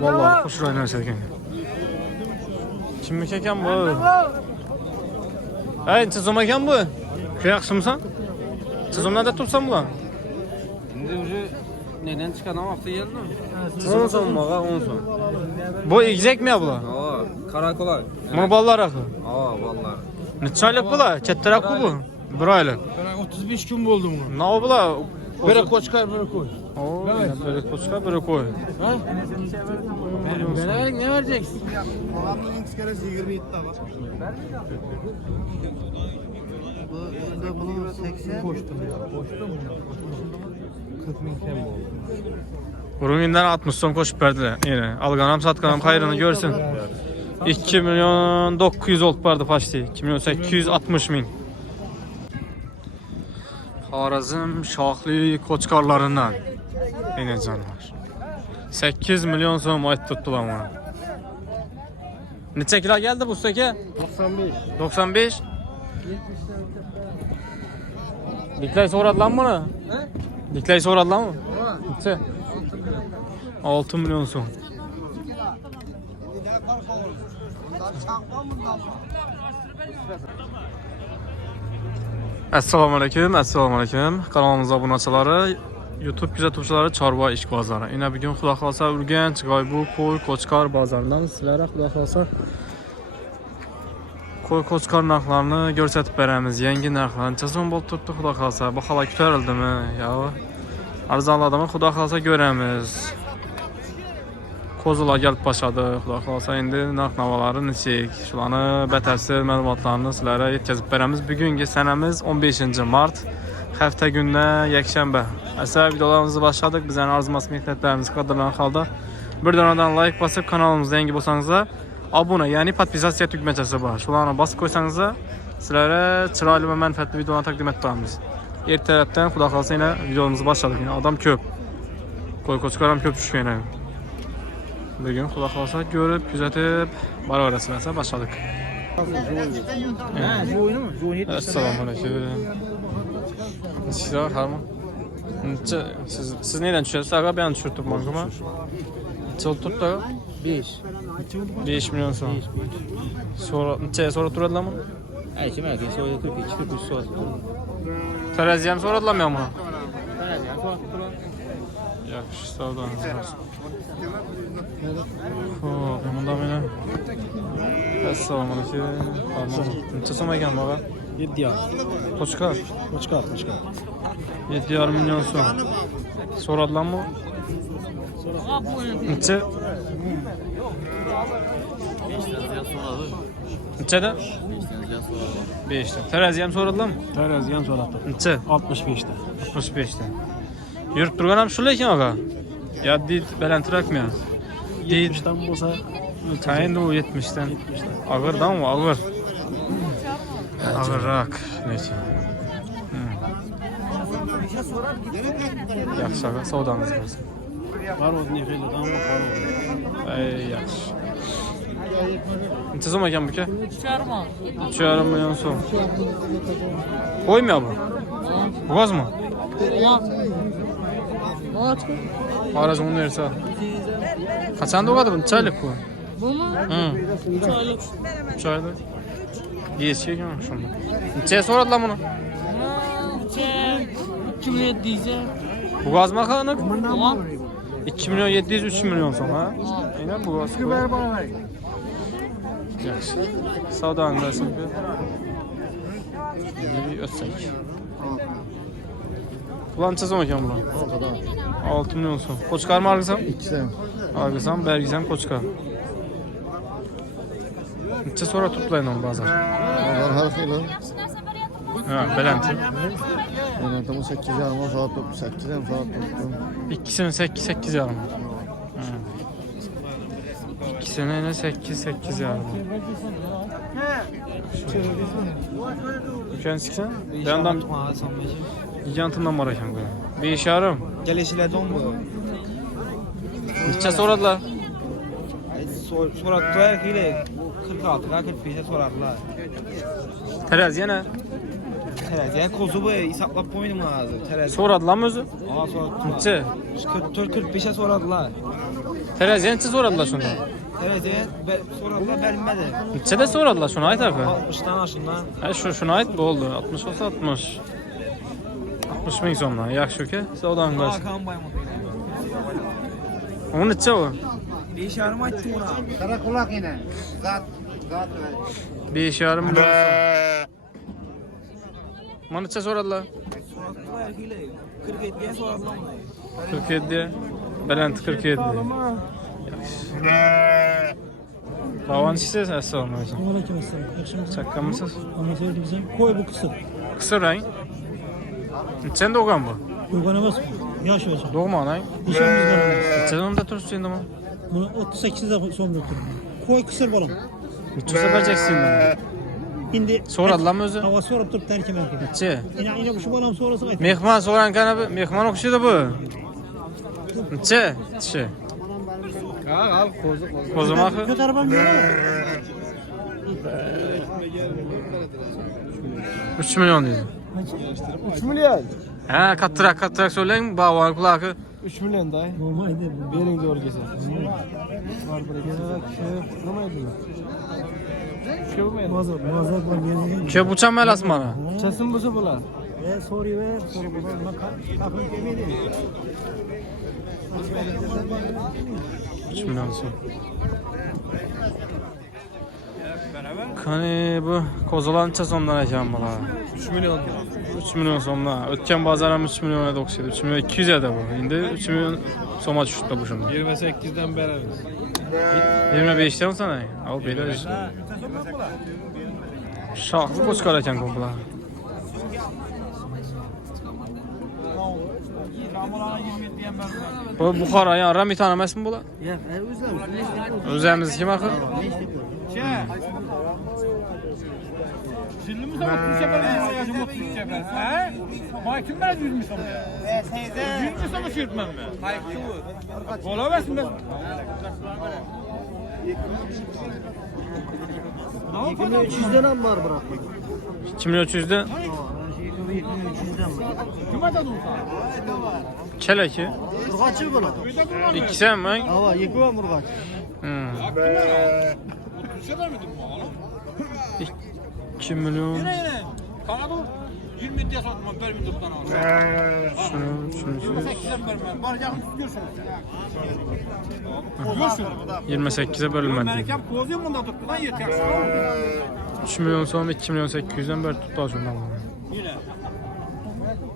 Vallahi hoş oynarsa ekan. Kimlik ekan bu? Hey, çizim ekan bu? Yaxshimisan? Çizimlarda tursan bular? Endi уже neden çıkan vaqti geldi? 10 so'm maga 10 so'm. Bu egizakmi bular? Ha, karakola. Buni bolalar axı. Ha, vallahi. Necha oylik bular? Kattaroq bu. 1 oylik. 35 gün oldu mu? Ne bular? Biri koçkar, biri koy. Oo, biri koçka, biri koy. Ha? Ne vereceksin? Babamın en çıkarısı 27 bak. Bunu 80. Koştum ya. 40 bin kem oldu. Burunginden 60 so'm qo'shib berdilar. Yine alganam satganam xayrini görsün. 2 milyon 900 olib berdi почти. 2 milyon 860 ming. Xorazm shoxli qo'chqorlaridan enajonlar. 8 milyon so'm aytib tutdilar mana. Necha kilo geldi bu aka? 95. 95. Diklay so'radilarmi buni? Diklay so'radilarmi? Necha? 6 milyon so'm. Assalomu alaykum, assalomu alaykum. Kanalimiz obunachilari, YouTube kuzatuvchilari, chorva ishqibozlari. Ina bugun xudo xolsa Urganch, G'oybu, Qo'y, Qo'chqor bozoridan sizlarga xudo xolsa Qo'y, Qo'chqor narxlarini ko'rsatib beramiz. Yangi narxlar necha so'm bo'lib turibdi xudo xolsa? Baholar ko'tarildimi? Yo, arzonladimi? Xudo xolsa ko'ramiz. Qo'zilar kelib boshladi. Xudo xolsa endi narx-navolari nechik? Shularni batafsil ma'lumotlarni sizlarga yetkazib beramiz. Bugungi sanamiz 15-mart. Hafta günü yakshanba. Asal videolarimizni boshladik. Bizning arzimas mehnatlarimiz qadrlangan holda bir donadan like bosib, kanalimizga yangi bo'lsangizlar, obuna, ya'ni podpisatsiya tugmachasi bor. Shularni bosib qo'ysangizlar, sizlarga chiroyli va manfaatli videolarni taqdim etamiz. Ertalabdan xudo xolsa yana videomizni boshladik. Odam ko'p. Qo'y qo'chqor ham ko'p tushgan. Bugun xudo xolsa ko'rib, kuzatib, boraverasizlar, boshladik. Assalomu alaykum. Sizlar harmon. Siz neden düşüyorsunuz? Aga ben düşürttüm bankama. Çıl tuttu. 5 milyon sonra. Sonra turadılar mı? Ay, kim erken soyda 42 soğuk. Teraziyem soradılar mı ama? Yaxşı, sağ olun. Xo'p, bundan mene. Assalomu alaykum. Necha so'm ekan baba? 7 ya. Qo'chqor. Koçkar. 7,5 milyon so'm. So'radilar mı? Necha? Nechada? 5'te. Teraziyem so'radilar mı? Teraziyen sorattı. Necha? 65'te. 65'te. Yurib turgan ham shular ekan aka. Ya did balandroqmi? Did 70'ten bo'lsa, tayin u 70'dan. Og'irdan u, og'ir. Og'irroq lekin. Yaxshi, savdomiz bo'lsin. var o'zini xeyli tam var. Ay, yaxshi. Necha so'm ekan bu aka? 3,5 milyon so'm. Qo'ymi bu? G'ozmi? Xorazm universiteti. Qachon tug'adi bu? Necha oylik bu? Bumi? 3 oylik. 3 oylik. Yechki ekan shunda. Necha so'radilar buni? 2 milyon diyeceğim. Bu g'ozmi qani? Tamam. 2 milyon 700 3 milyon so'm ha? Aynan bu g'oz. Yaxshi. Savdoni bersin. O'tsak. Bular necha so'm ekan bular? 6 milyon so'm. Qo'chqarmi olsam? 2 Olsam, bergisam qo'chqar. Necha so'ra tutlayman ba'zan. Var har xil. Ha, baland. Yani tam 8 yarım saat tuttu. 8 yarım saat tuttu. İkisini 8 yarım. İkisini ne 8 yarım. Ülken siksen? Yandan gigantından var ekan bu. 5 yarım. Gelişiler don bu. Necha so'radilar? So'ratdilar hile 46 ga 45'e sorarlar. Terazi yana. Terazi yani kozu bu hesaplab qo'ydim hozir. Terazi. So'radilarmi o'zi? Aa, so'ratdilar. Necha? 44 45'e sorarlar. Teraziye neçe soradılar şunda? Evet, soranlar verilmedi. Neçe de soradılar şunu ait abi. 60'dan aşından. Ha şuna ait bu oldu. 60 olsa 60. 60 bin sonuna. Yaxşı ki. Savdan kaç. Hakan Bayman. Onun neçe o? Değişarım aytdı ona. Kara kulak yine. Zat. 5,5 milyon son. Bana neçe soradılar? Soranlar erkeğiyle 47'ye soranlar. 47. Belenti 47. Bavan size ses olmayacak. Aleyküm selam. Yakışımız. Çakkan mısınız? Ama sevdim sen. Koy bu kısır. Kısır renk. Sen doğan bu. Uygun emez mi? Yaş vereceğim. Doğma anay. Nişanımız var. Ama. Sen onda tursun ama. Bunu 38'de son döktüm. Koy kısır balam. Neçe vereceksin bana? Şimdi Soradılar mı özü? hava sorup durup terkim erkeği. Neçe? Yine şu balam sonrası ayt. Mehman soran kanabı. Mehman okşuyordu bu. Neçe? Neçe? Al kozu. Kozum akı. Kötü arabam yok. 3 milyon dedi. 3 milyon. Ha kattırak söyleyin. Bavan kulağı. 3 milyon da. Olmaydı. Benim doğru keser. Var buraya keser. Kırmaydı mı? Mağaza var. Gezin. Köp uçan melas bana. Çasın bu sıfırlar. Soruyu ver. Soru bana. Kapın kemiği. 3 milyon son. Kani bu kozalan neçe sondan ekan bala? 3 milyon. 3 milyon somla. Ötken bazaram 3 milyona 97. 3 milyon 200 ede bu. Şimdi 3 milyon soma düştü bu şimdi. 28'den beri. 25'ten sana. Al böyle. Şahlı koçkar ekan kompla. Bu Bukhara ya Rami tanımaz mı bula? Ya özlem. Özemiz kim akı? Şimdi mi zaman bir sefer yaşım 30 sefer? He? Mahkum ben 100 mü sana? 100 mü sana şirtmem mi? Olamazsın ben. 2300'den var bırakmak. 2 milyon 300'de 2300'den var. Kime dedin keleki. Murgaçı bana. 2 sen mi? Hava yıkıyor murgaç. Hmm. sefer mi dedin bu oğlum? 2 milyon. Yine. Kanadı 20 diye satmam, ben bir tuttan aldım. Şunu. 8'den vermem. Var yakın tutuyorsun sen. 28'e bölünmedi. Melkem kozuyor bunda tuttudan yeter. 3 milyon son 2 milyon 800'den beri tuttu şundan. Yine.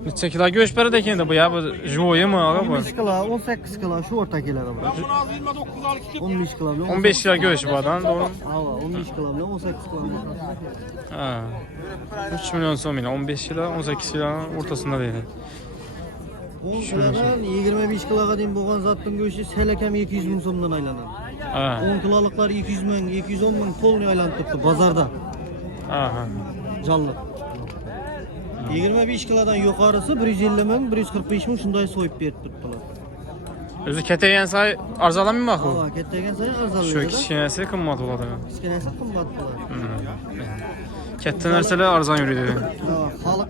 Neçe kilo göç beri de bu ya bu joyu mu aga bu? 15 kila, 18 kila şu ortakilere bırak. Ben bunu az 29 al 2 15 kila bile 15 kilo göç bu adam doğru. Hava 15 kila bile 18 kila bile. Ha. 3 milyon son yine 15 kilo 18 kilo ortasında değil. 10 kilodan 25 kiloga deyim bo'lgan zatning go'shti selakam 200 ming so'mdan aylanadi. Ha. 10 kiloliklar 200 ming, 210 ming polni aylanib turibdi bozorda. Aha. Jonli. 25 kilodan yuqorisi 150 ming, 145 ming shunday so'yib berib turibdilar. Özü keteyen say arzalanmıyor mu Hava ketgan sayin Şu arzonlaydi. kichkinasi qimmat bo'ladi. Kichkinasi qimmat bo'ladi. Katta narsalar arzon yuradi. Xalq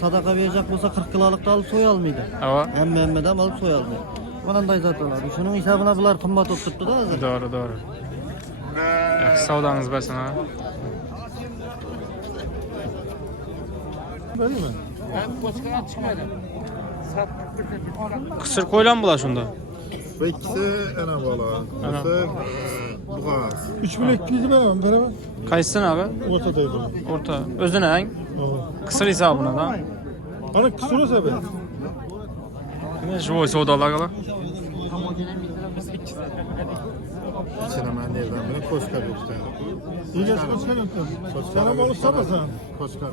sadaqa beracak bo'lsa 40 kilolikni olib so'ya olmaydi. Ava. Hammadan olib so'ya olmaydi. Bunday zat bo'ladi. Shuning hisobiga bular qimmat bo'lib turibdi-da hozir. Doğru. Yaxshi savdangiz bo'lsin ha. Kısır koyulan bular şunda. Bu ikisi ana bola. Kısır buğaz. 3200'ü veremem, veremem. Kaysın abi? Ortadaydı. Orta. Özüne en. Kısır hesabına da. Bana kısır sebep. Живой savdalar kala. İçine ben nereden biri koşka bir tane. İyice koçkan yaptım. Sana balık satarsan. Koşka.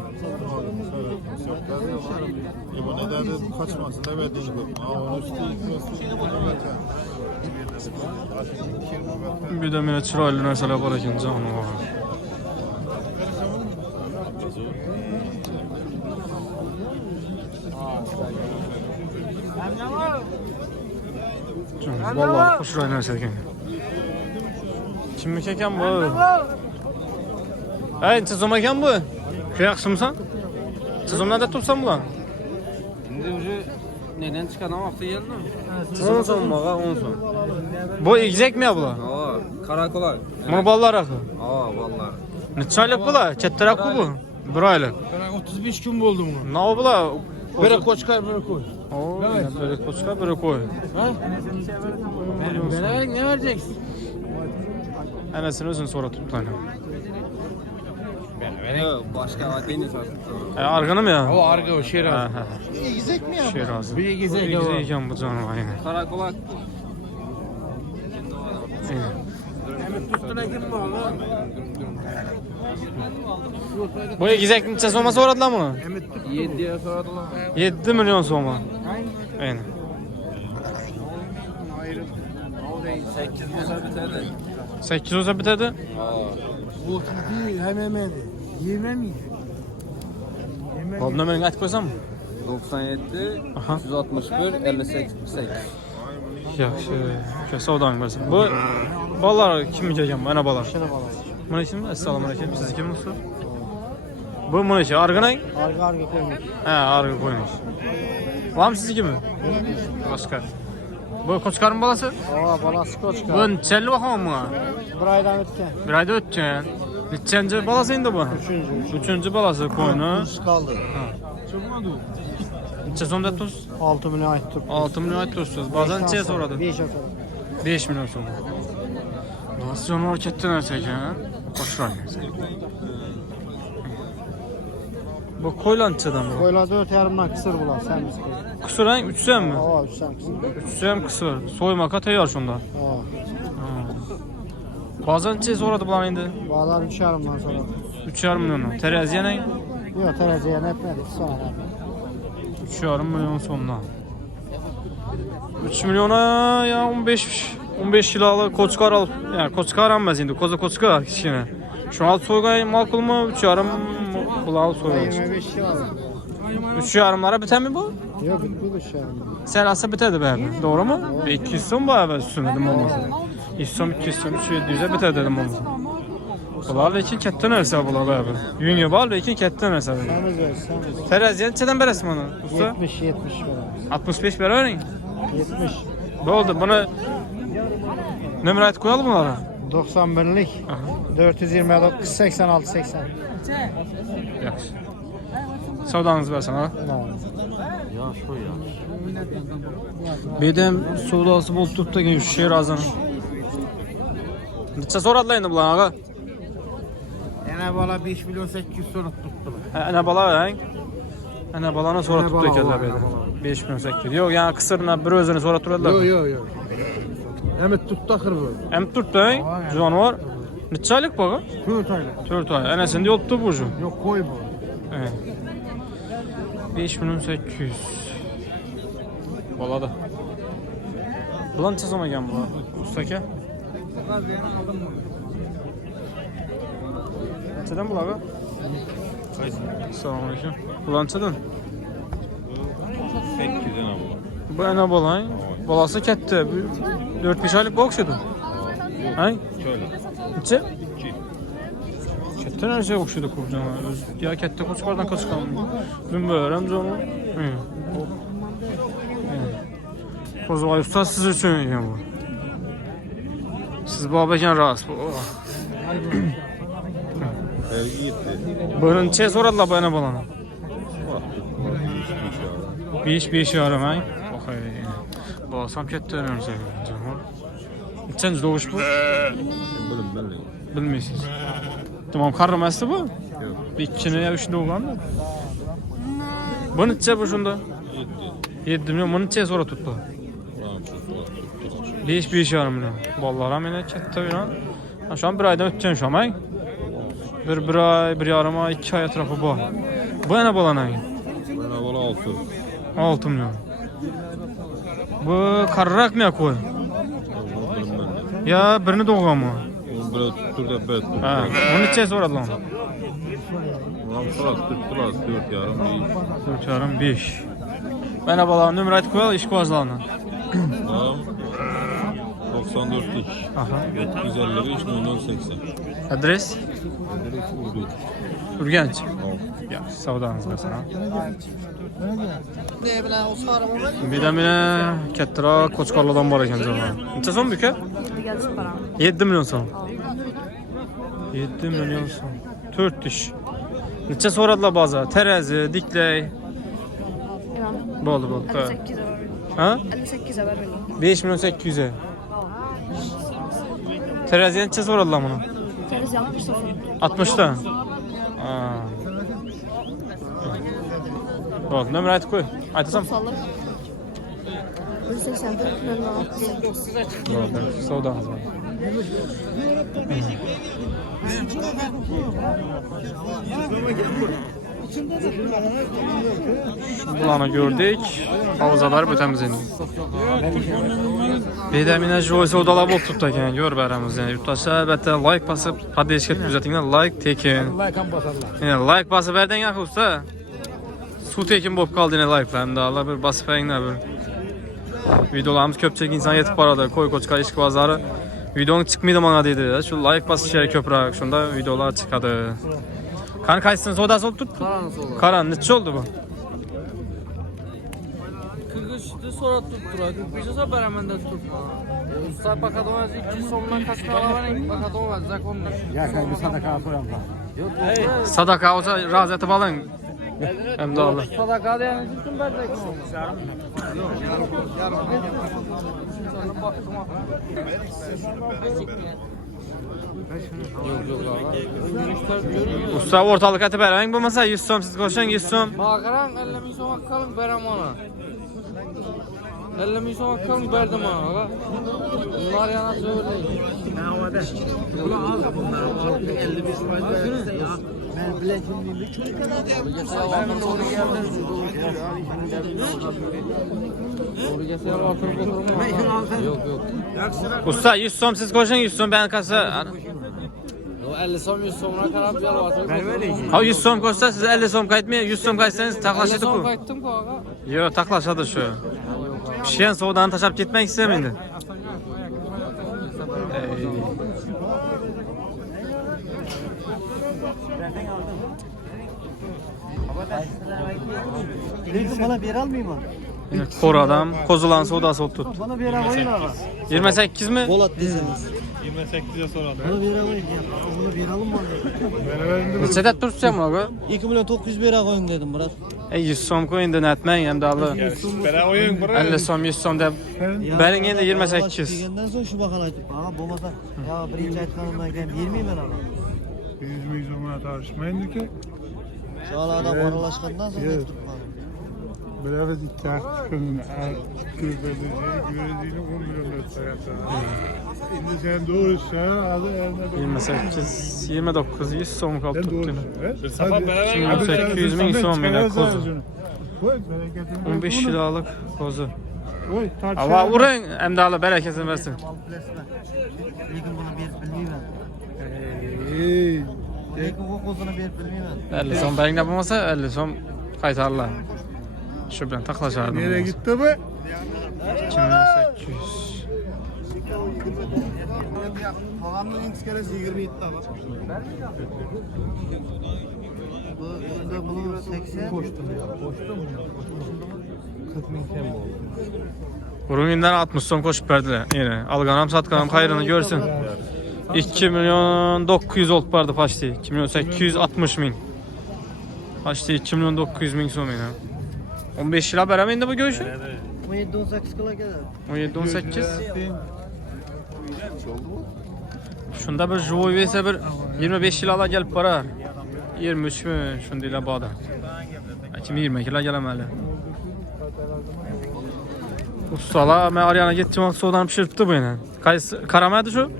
Bu neden de kaçmasın da verdiğin gibi. Onun üstü Bir de mine chiroyli narsalar bor ekan jonim. Vallahi chiroyli narsa ekan. Kimniki ekan bu? Hey, tizim ekan bu? Yaxshimisan? Tizimlarda tursan bular? Şimdi уже neden çıkan vakti geldi mi? 10 son mağa 10 son. Bu egizek mi ya bula? Aa, karakola. Bunu ballar akı. Aa vallahi. Neçə aylıq bula? Kettirək bu? 1 aylıq. 35 gün oldu mu? Ne o bula? Biri koçkar biri koy. Oo, biri koçka, biri koy. Ne vereceksin? Enesini özün sonra tuttular. Başka adını satın. Argını mı ya? O arka o şeraz. Ha. Egizek mi ya? Şey razı. Bir gizek o. Egizeyken bu canım aynen. Karakola. Tuttuğuna kim bu oğlum? Bu egizek neçə soma soradılar mı? 7'ye sordular. 7 milyon soma. Aynen. 8 olsa biterdi. 8 olsa biterdi. Bu değil hem emedi. Yeme miydi? Oğlum nömerini at koysam mı? 97 Aha. 161 58. Yaxşı. Kösə odan versin. Bu ballar kim yiyəcəm? Ana balar. Bunu kim? Assalamu alaykum. Siz kimsiniz? Bu bunu ki argınay? Arka koymuş. He, argı koymuş. Var mı siz kimi? Başka. Bu koçkarın balası? Aa balası koçka. Bu neçəli baxamam buna? Bir aydan ötken. Bir ayda ötken. Neçənci balası indi bu? Üçüncü balası koyunu. Kaldı. Neçə somda tuz? 6 milyon ayıttır. 6 milyon ayet tuzsuz. Bazen neçəyə soradı? 5 sonra. 5 milyon sonra. Nasıl canavar kettin ərsək ha? Qoşuran. Bu koylan neçədən bu? Koyla 4 yarımdan kısır bular sen biz koy. Kısır hə? 300 mi? Aa 3 sen kısır. 300 kısır. Soymaka teyar şunda. Aa. Bazen neçəyə soradı bulan indi? Bağlar 3 yarımdan sonra. 3,5 milyonu. Teraziyə nə? Yok teraziye netmedi sonra. 3,5 milyon sonuna. 3 milyona ya 15 kilolı koçkar al. Yani koçkar almaz indi. Koza koçkar kişine. Şu an soygay makul mu? 3,5 kulağı soygay. 25 kilo aldım. 3,5'lara biter mi bu? Yok bu 3 yarım. Sen alsa biterdi be abi. Doğru mu? 200 son bu abi üstüne dedim olmasın. 200 son 300'e biter dedim olmasın. Bunlar lekin kettin ersə bunlar be abi. Yüngü var lekin kettin ersə. Semiz ver semiz. Teraziyen neçədən bərəsin bunu? Usta? 70 ver. 65 bərə verin. 70. Ne oldu? Bunu nömrə et koyalım bunlara. 91'lik. 429 86 80. Yaxşı. Savdanızı versən ha. Bedem sodası bol tuttu ki şu şey razın. Neçə soradılar indi bunlar ağa? Ene bala 5 milyon 800 sonra tuttular. Ana bala hə? Ana balanı sonra tuttu ekenler bedem. 5 milyon 800. Yok yani kısırına bir özünü sonra tuttular. Yok. Hem tuttu akır bu. Hem tuttu hə? Canavar. Neçə aylık bağa? 4 aylık. 4 ay. Enesinde yolttu bu. Yok koy bu. Evet. 5 milyon 800. Baladı. Bulan neçə zaman gələn bula? Ustake? Neçədən bulağı? Salam aleyküm. Bulan neçədən? 8'den abla. Bu ənə balayın. Balası kətdi. 4-5 aylık boğuşudu. Hay? Şöyle. Neçə? Kətdən hər şey oxşudu qurcana. Ya kətdə qoçqardan qaçqan. Bilmirəm canım. Kozvay usta siz üçün yəni bu. Siz babəkən rast bu. Vergi gitti. Bunun neçəyə soradılar bu ənə balanı? 5 yarım ay. Oxey. Balasam kətdən hər şey. Neçənci doğuş bu? Bilmiyorum. Bilmirsiniz. Tamam karraməsi bu? Yok. 2-ni ya 3-ni doğulan mı? Bu neçə bu şunda? 7 milyon. Bunu neçəyə sonra tutdu? 5 yarım milyon. Ballara mənə kətdə bir şu an bir aydan ötəcən şu an ay. Bir ay, bir yarım ay, 2 ay ətrafı bu. Bu nə balan ay? Bana bola 6. 6 milyon. Bu karrak mı ya koy? Bilmem. Ya birini doğulan mı? Onu böyle tuttur da böyle tuttur. Ha, bunu neçəyə soradı lan? Ulan sonra tuttular 4 yarım değil. 4 yarım 5. Mənə balanın nömrə et koyalım, iş qazlarına. Tamam. 94'lük. Aha. 155 080. Adres? Adres Urgut. Urgenç. Yaxshi, savdolarınız bo'lsin. Ne bilen o sarı mı var? Bir de mine kattaroq qo'chqorlardan bor ekan javob. Necha so'm buka? 7 milyon so'm. 7 milyon so'm. 4 ish. Necha so'radilar ba'zi? Terazi, diklay. Bo'ldi. Qo'y. Ha? 58'e ver beni. 5 milyon 800 'e. Teraziye necha so'radilar buni? Teriz yapmış da sonra. 60 dan. Ha. Bo'ldi, nomer aytib qo'y. Aytasan. Sallık. 184 milyon Bo'ldi, savdomiz bor. Bularni gördük. Havzalar o'tamiz endi. Bedamina joy savdolar bo'lib turibdi ekan, ko'rib beramiz. Yani yurtdoshlar albatta like bosib, podpishka kuzatinglar, like tekin. Yani like bosib berding axir usta. Suv tekin bo'lib qoldi yana like'larni Allah bir bosib beringlar bir. Videolarimiz ko'pchilik inson yetib boradi. Qo'y qo'chqa ishki bozori. Videong chiqmaydi mana dedi. Shu like bosish kerak ko'proq. Shunda videolar chiqadi. Qani qaysini savdosi bo'lib turibdi? Qaran so'la. Qaran necha oldu bu? Kırgız'da sonra tutturdu. Bize de beraber tutma. Usta bakadımız 2 sonuna kaçmalar var. Bakadımız zakonmuş. Ya kanka sadaka koyalım. Yok. Sadaka olsa razı etib oling. Hem de Allah. Sadaka yani tuttum ben de. Usta ortalık etib berang bo'lmasa 100 so'm siz qo'shing 100 so'm. Bakaran 50 so'm kalın berem ona. 50 so'm kalın berdim ona. Bunlar yana söyledi. Ben biletimliyim. Yok. Usta 100 so'm siz qo'shing 100 so'm ben kasa. 50 so'm 100 so'mga qarab jalvatır. Ha 100 so'm qo'shsa siz 50 so'm qaytmay 100 so'm qaytsangiz 50 taqlashadi so'm ku. qaytdim ku aga. Yo'q, taqlashadi shu. Pishgan savdoni tashlab ketmaysizmi endi? Lekin bana bir almayayım mı? Qo'r odam qo'zilarni savdosi bo'lib turibdi. Bana bir alayım abi. 28 mi? Bolat deseniz. 28'e soralım. Bana bir alayım ya. Bana bir alın mı? Necha deb turibsiz bunaqa? 2 milyon 900 bir koyun dedim Murat. 100 so'm qo'ying endi netmang endi Allah. Bera oyun bura. 50 so'm 100 so'm deb bering endi 28. Degenden sonra şu bakalım aytıp. Aha bo'lmasa ya birinci aytganımdan keyin bermeyman ama. 100 milyona tartışmayın ki. Şu an adam aralaşkandan sonra aytıp bana. Beraber tartışmanın güvenliğini 10 milyon sayarsa. Şimdi sen doğruysa adı eline 28 29 100 so'm qolib Sen turibdi. doğrusun. Sabah beraber 800 ming so'm meni qo'zi. 15 kilolik qo'zi. Oy Hava uring endi Allah barakasini bersin. Lekin buni berib bilmayman. Ey. Lekin o kozunu berib bilmayman. 50 so'm beringlar bo'lmasa 50 so'm qaytaringlar. Shu bilan taqlashardim. Nereye gitti bu? 2800. Pagamın en kıskarası 27 var. Bu endi bunu 80 koştum ya. 40 ming tem oldu. Burunginden 60 so'm qo'shib berdilar. Yine alganam satganam xayrini görsün. 2 milyon 900 olib berdi paşti. 2 milyon 860 ming. Paşti 2 milyon 900 ming so'm yine. 15 yil beraber endi bu görüşü. 17-18 kilo gelir. 17-18. Şunda bir joy verse bir 25 yil ala gelip barar. 23 mü şundayla bağda. 20 kilo gelemeli. Ustalar ben Aryana gittim soğudan pişiripti bu yine. Kayısı karamaydı şu?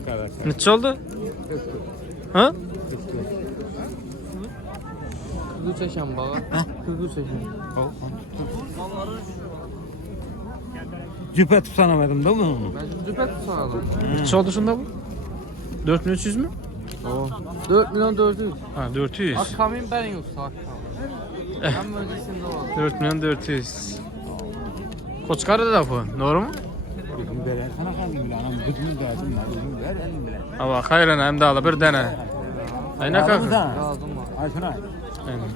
Neçe oldu? Ha? Kırgız çeşen bağa. Kırgız çeşen. Cüpe tutanamadım da bunu. Ben düpet tutardım. Neçe oldu şunda bu? 4300 mü? 4 milyon 400. Ha 400. Akkamin ben yok saat. Hem öncesinde var. 4 milyon 400. Koçkarı da bu. Doğru mu? Bugün beren sana kaldım bile. Anam bugün lazım. Bugün beren bile. Hava xayrına hem dalı bir dene. Ayna kakı. Lazım mı? Ay şuna. Aynen.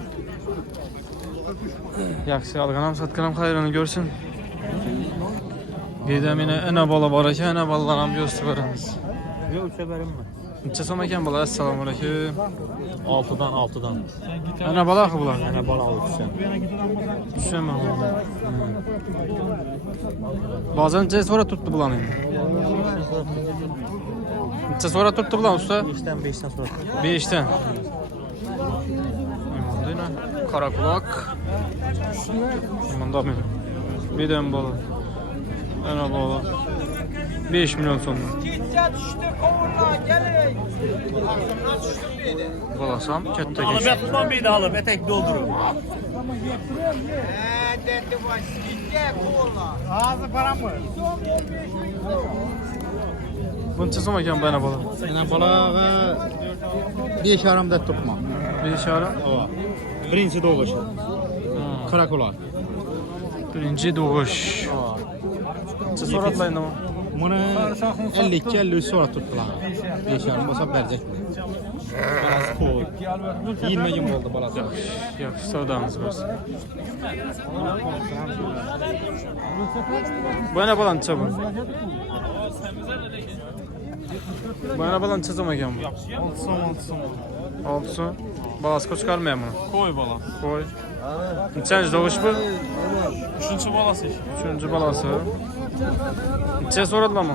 Yaxşı alğanam satqanam xayrını görsün. Gedem yine ene bala var ekan, ene balalarım gösteririz. Yok uça berim mi? Neçə som ekan bala? Assalamu alaykum. 6'dan. Ene bala axı bular. Ana bala alıp düşen. Düşemem. Bazen neçə sonra tuttu bulan indi. Neçə sonra tuttu bulan usta? 5'ten sonra. 5'ten. Imandayla karakulak. Imanda mı? Bir den bala. Ana bala. 5 milyon sonra. Balasam kette geç. Tutmam bir daha alır. Etek doldurur. Ağzı param mı? Bunu çizim ekan bana bala. Ana balağa 5 yarım da tutma. Bir işarə. Birinci doğuşu. Karakola. Birinci doğuş. Neçə sonra atlayın ama? Bunu 52-53 sonra tuttular. 5 yarım olsa verecek. Balası koy. 20 gün oldu balası. Yaxşı, savdamız versin. Bu ne balan neçə bu? Bu ne balan neçə som ekan bu? 6 som. Balası çıxarmayan bunu. Koy bala. Koy. Neçənci doğuş bu? 3. balası. 3-cü balası. Neçə soradılar mı?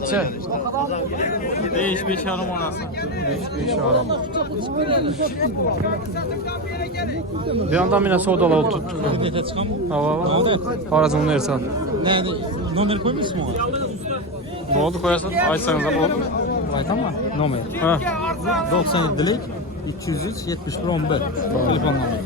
Neçə? 5 yarım orası. 5 yarım. Bir yandan yine sodalı tuttuk. Nefes çıkan mı? Hava var. Parazını versen. Nerede? Nomer koymuşsun mu? Ne oldu koyarsan? Aysanız da oldu. Right ama nomer. Ha. 97'lik 203 71 11. Telefon numara.